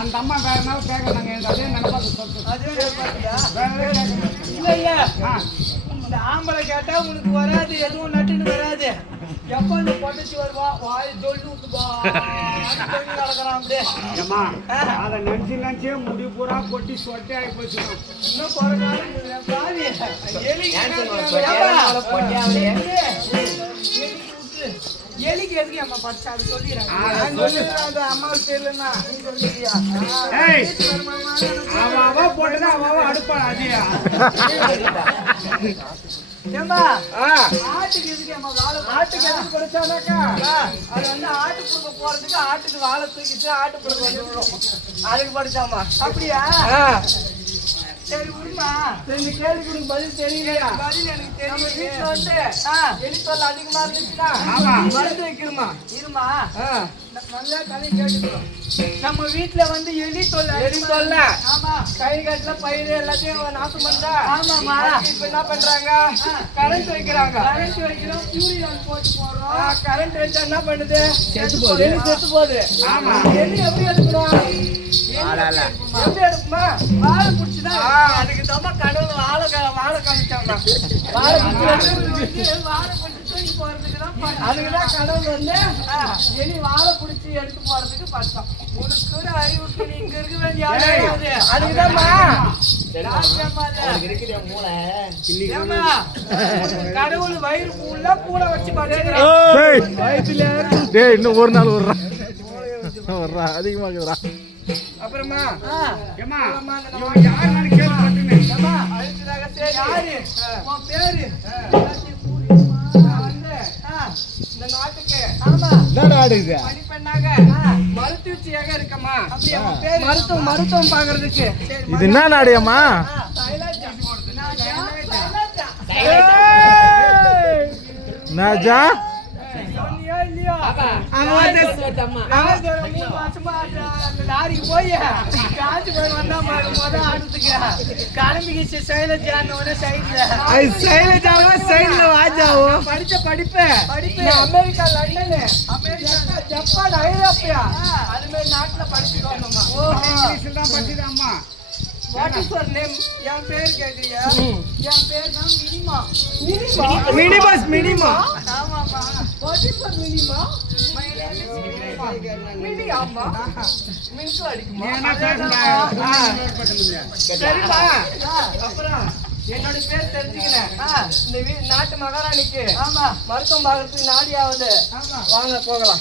அந்த அம்மா வேற என்ன கேட்கறாங்க அதே நினைப்பாங்க இந்த ஆம்பளை கேட்டா உனக்கு வராது, எதுவும் நட்டுன்னு வராது. எப்ப இந்த பொட்டச்சி வருவா வாய் சொல்லி விட்டுவா நடக்கிறான் அப்படியே. அதை நினைச்சு நினைச்சே முடி பூரா கொட்டி சொட்டே ஆகி போச்சு. இன்னும் குறைக்காது எலிக்கு எதுக்கு அம்மா படிச்சா அது சொல்லிடுறாங்க. அம்மாவுக்கு தெரியலன்னா நீ சொல்லியா அவ போட்டுதான் அவ அடுப்பா அதியா ஆட்டுக்கு எதுக்கு அம்மா வாழை ஆட்டுக்கு எதுக்கு படிச்சானாக்கா அது வந்து ஆட்டு புழுக்க போறதுக்கு ஆட்டுக்கு வாழை தூக்கிட்டு ஆட்டு புழுக்க வந்துடும் அதுக்கு படிச்சாமா. அப்படியா? சரி விடுமா. இந்த கேள்விக்கு பதில் தெரியலையா? பதில் எனக்கு தெரியும். வீட்டுல வந்து எலி தொல்லை அதிகமா இருந்துச்சுன்னா மருந்து வைக்கிறோமா இருமா நல்லா கதை கேட்டுக்கிறோம். நம்ம வீட்டுல வந்து எலி தொல்லை ஆமா கை கட்டுல பயிர் எல்லாத்தையும் நாசம் பண்றா. ஆமாமா. இப்ப என்ன பண்றாங்க? கரண்ட் வைக்கிறாங்க. கரண்ட் வைக்கிறோம், சூரியன் போட்டு போடுறோம். கரண்ட் வச்சா என்ன பண்ணுது? செத்து போகுது. ஆமா. எலி எப்படி எடுக்கணும்? எப்படி எடுக்குமா? வாழை பிடிச்சுதான் அதுக்கு தான் கடவுள் வாழை காமிச்சாங்க. வாழை பிடிச்சி தூக்கி போறதுக்கு தான் அதுக்குதான் கடவுள் வந்து எலி வாழை பிடிச்சி எடுத்து போறதுக்கு பார்த்தோம். உனக்கு கூட அறிவுக்கு நீ இங்க இருக்க வேண்டிய அதுக்குதான்மா கடவுள் வயிறு ஃபுல்லா கூட வச்சு பாத்துக்கிறான். இன்னும் ஒரு நாள் வர்றா அதிகமாகுதுடா. அப்புறமா பேரு இந்த நாட்டுக்கு மருத்துவச்சியாக இருக்கமா. மருத்துவம் பாக்குறதுக்கு இது என்ன நாடியம்மா? நாஜா லாரிக்கு போய் காஞ்சி போய் வந்தா ஆடுறதுக்கு கிளம்பிக்கிச்சு. சைலஜான்னு சைட்ல வாஜாவும் படிச்ச படிப்பு அமெரிக்கா, லண்டனு, அமெரிக்கா, ஜப்பான், ஐரோப்பியா அது மாதிரி நாட்டுல படிச்சுக்கோங்கம்மா. படிச்சுதாம்மா. What is your name? என் பேர் கேக்குறியா? என் பேர் தான் மினிமா. ஆமாமா. What is your Minima? My name is Minima. மின்சு அடிக்குமா? சரிப்பா. அப்புறம் என்னோட பேர் தெரிஞ்சுக்கிறேன். இந்த நாட்டு மகாராணிக்கு மருத்துவம் பார்க்கறதுக்கு நாடியாவது வாங்க போகலாம்.